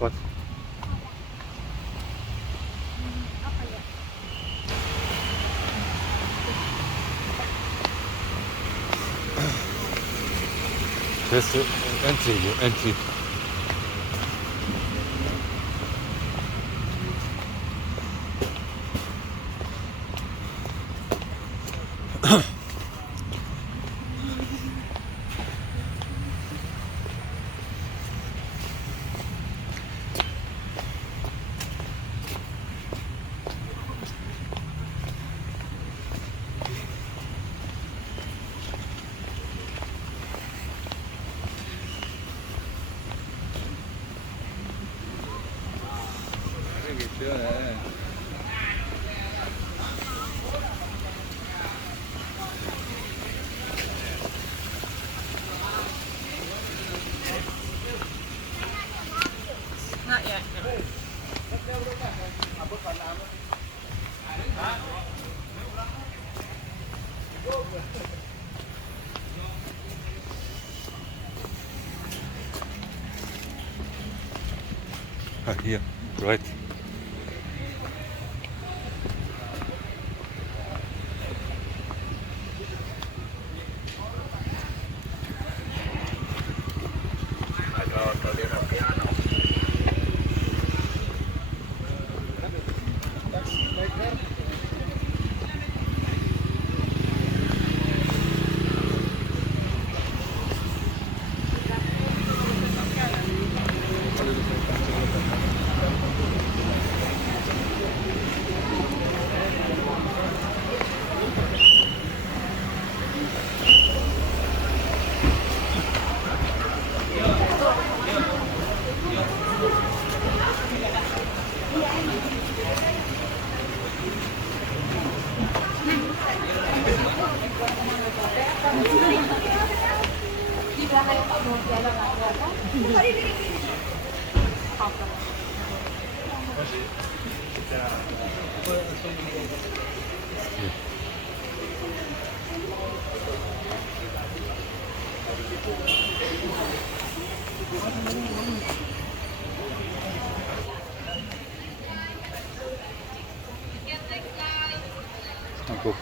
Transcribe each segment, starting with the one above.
What? Apa ya? There's the entry here, entry. Not yet. Here, right. Go.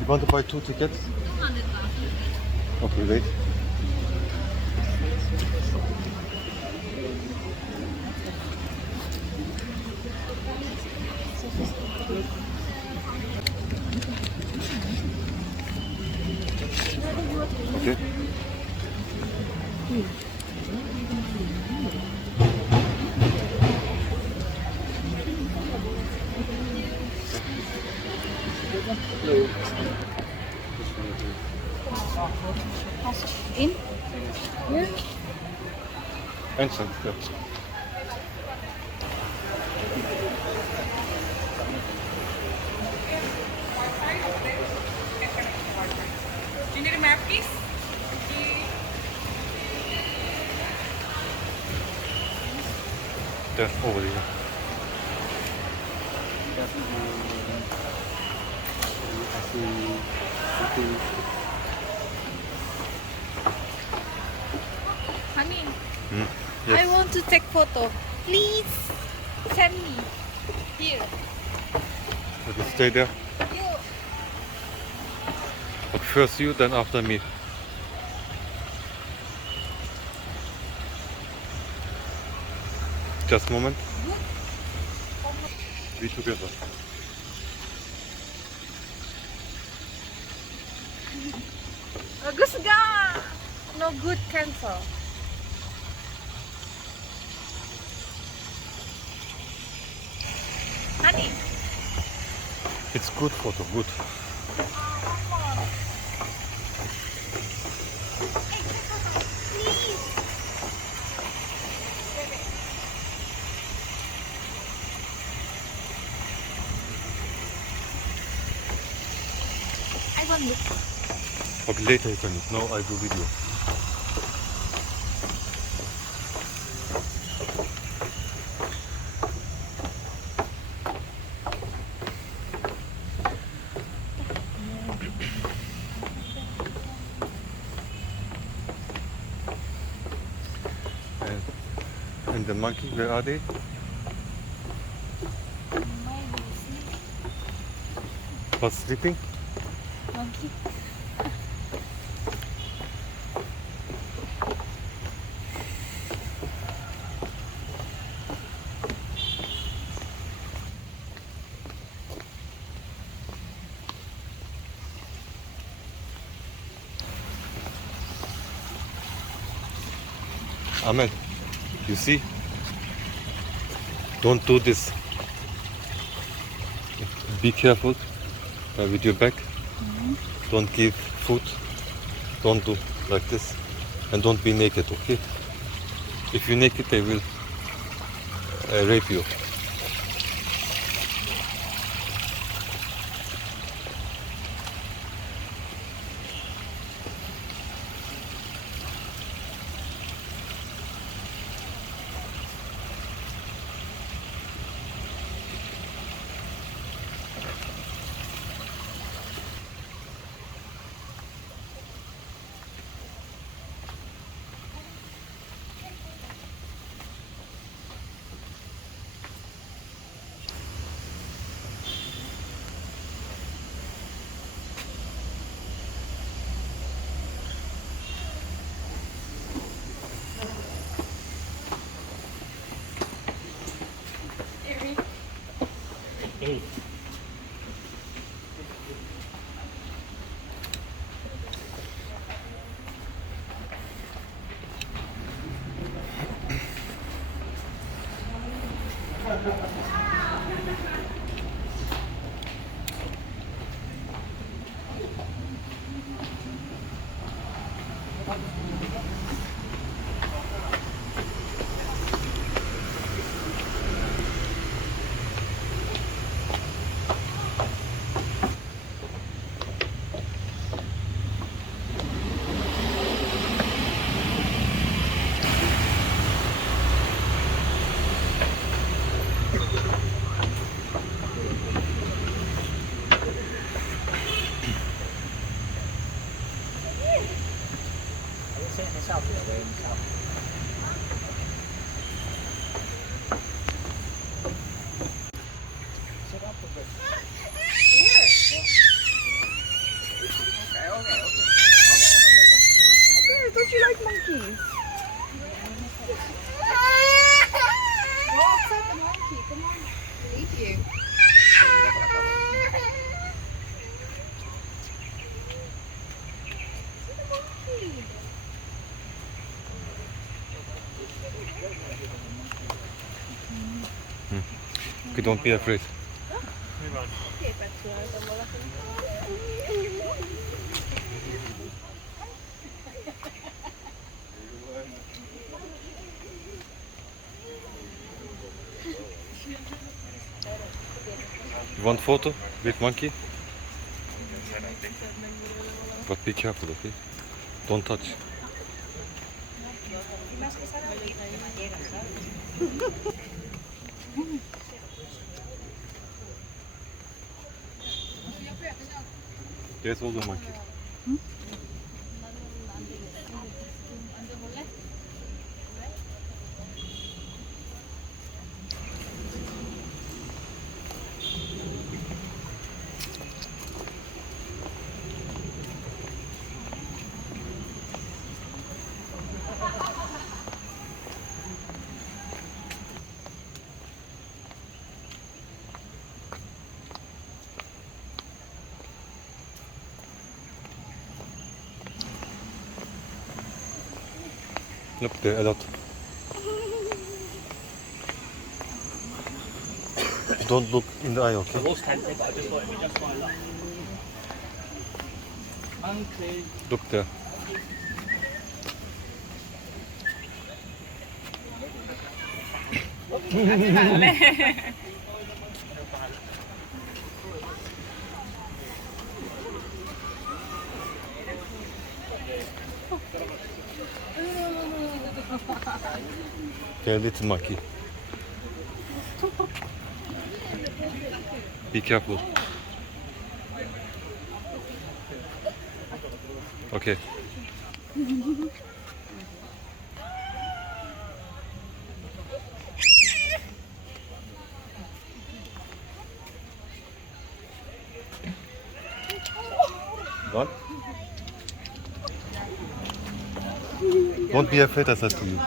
You want to buy 2 tickets? Okay, wait. Okay. In? Here? Entrance, yeah. Do you need a map, please? There, over here. Honey, Yes. I want to take photo. Please send me. Here. Okay, stay there. You. But first you, then after me. Just a moment. We together. Bagus gak? No good, cancel. It's good photo, good. Please. I want look. Okay, later you can look. Now I do video. And the monkey, where are they? Maybe sleep. What's sleeping? Monkey. Ahmed, you see? Don't do this. Be careful with your back. Don't give food. Don't do like this. And don't be naked, okay? If you're naked, they will rape you. Don't you like monkeys? Go outside the monkey. Come on. We'll eat you. Okay, don't be afraid. You want photo with monkey? But be careful, okay? Don't touch. There's also a monkey. Look, there are a lot. Don't look in the eye, okay? Roast hand pick, I just thought it'd be just fine. Unclean. Look there. 하지 말래. They're a little monkey. Be careful. Okay. What? Don't be afraid, I said to you.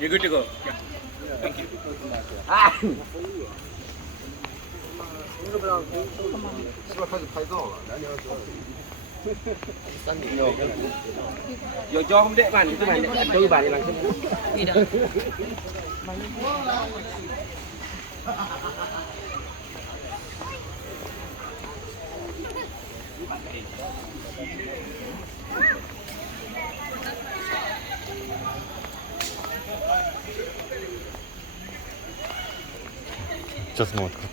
You're good to go. Yeah. Thank you. Giờ cho không để bàn cái bàn này, đôi bàn này làm sao? Gì đó? Just a moment.